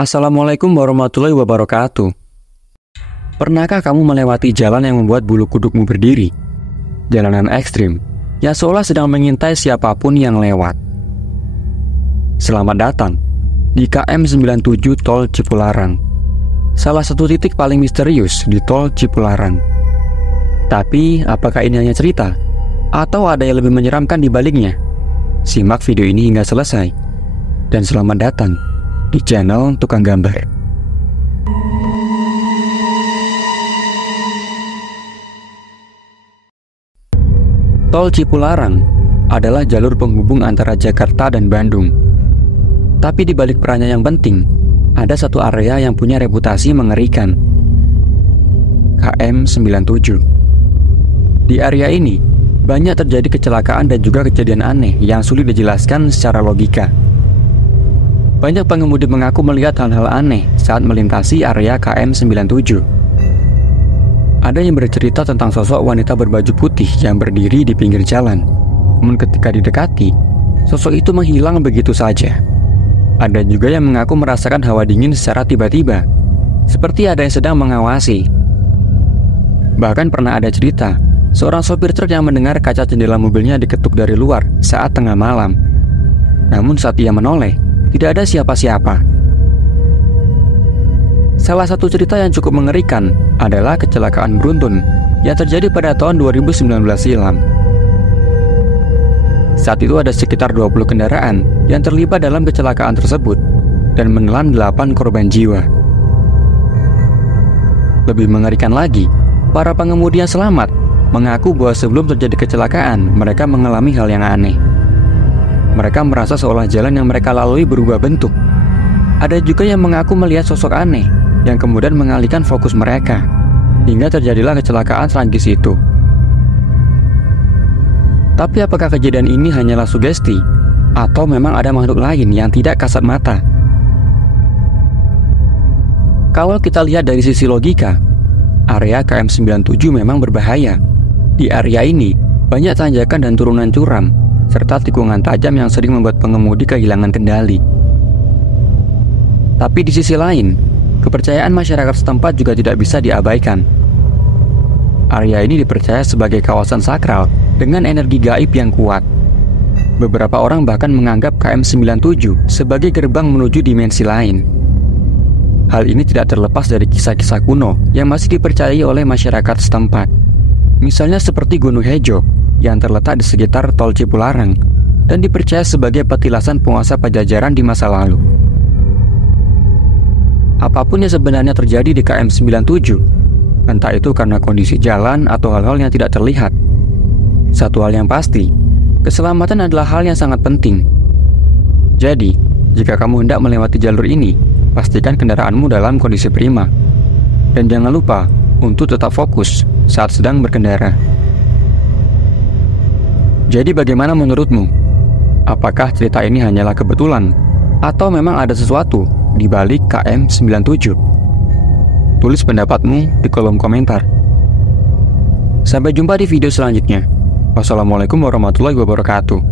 Assalamualaikum warahmatullahi wabarakatuh. Pernahkah kamu melewati jalan yang membuat bulu kudukmu berdiri? Jalanan ekstrim, yang seolah sedang mengintai siapapun yang lewat. Selamat datang di KM 97 Tol Cipularang, salah satu titik paling misterius di Tol Cipularang. Tapi, apakah ini hanya cerita? Atau ada yang lebih menyeramkan di baliknya? Simak video ini hingga selesai. Dan selamat datang di channel Tukang Gambar. Tol Cipularang adalah jalur penghubung antara Jakarta dan Bandung. Tapi di balik perannya yang penting, ada satu area yang punya reputasi mengerikan. KM 97. Di area ini, banyak terjadi kecelakaan dan juga kejadian aneh yang sulit dijelaskan secara logika. Banyak pengemudi mengaku melihat hal-hal aneh saat melintasi area KM 97. Ada yang bercerita tentang sosok wanita berbaju putih yang berdiri di pinggir jalan. Namun ketika didekati, sosok itu menghilang begitu saja. Ada juga yang mengaku merasakan hawa dingin secara tiba-tiba, seperti ada yang sedang mengawasi. Bahkan pernah ada cerita, seorang sopir truk yang mendengar kaca jendela mobilnya diketuk dari luar saat tengah malam. Namun saat ia menoleh, tidak ada siapa-siapa. Salah satu cerita yang cukup mengerikan adalah kecelakaan beruntun yang terjadi pada tahun 2019 silam. Saat itu ada sekitar 20 kendaraan yang terlibat dalam kecelakaan tersebut dan menelan 8 korban jiwa. Lebih mengerikan lagi, para pengemudi yang selamat mengaku bahwa sebelum terjadi kecelakaan, mereka mengalami hal yang aneh. Mereka merasa seolah jalan yang mereka lalui berubah bentuk. Ada juga yang mengaku melihat sosok aneh yang kemudian mengalihkan fokus mereka, hingga terjadilah kecelakaan tragis itu. Tapi apakah kejadian ini hanyalah sugesti, atau memang ada makhluk lain yang tidak kasat mata? Kalau kita lihat dari sisi logika, area KM 97 memang berbahaya. Di area ini, banyak tanjakan dan turunan curam, serta tikungan tajam yang sering membuat pengemudi kehilangan kendali. Tapi di sisi lain, kepercayaan masyarakat setempat juga tidak bisa diabaikan. Area ini dipercaya sebagai kawasan sakral dengan energi gaib yang kuat. Beberapa orang bahkan menganggap KM 97 sebagai gerbang menuju dimensi lain. Hal ini tidak terlepas dari kisah-kisah kuno yang masih dipercayai oleh masyarakat setempat. Misalnya seperti Gunung Hejo yang terletak di sekitar Tol Cipularang dan dipercaya sebagai petilasan penguasa Pajajaran di masa lalu. Apapun yang sebenarnya terjadi di KM 97, entah itu karena kondisi jalan atau hal-hal yang tidak terlihat, satu hal yang pasti, keselamatan adalah hal yang sangat penting. Jadi, jika kamu hendak melewati jalur ini, pastikan kendaraanmu dalam kondisi prima. Dan jangan lupa untuk tetap fokus saat sedang berkendara. Jadi bagaimana menurutmu? Apakah cerita ini hanyalah kebetulan? Atau memang ada sesuatu di balik KM 97? Tulis pendapatmu di kolom komentar. Sampai jumpa di video selanjutnya. Wassalamualaikum warahmatullahi wabarakatuh.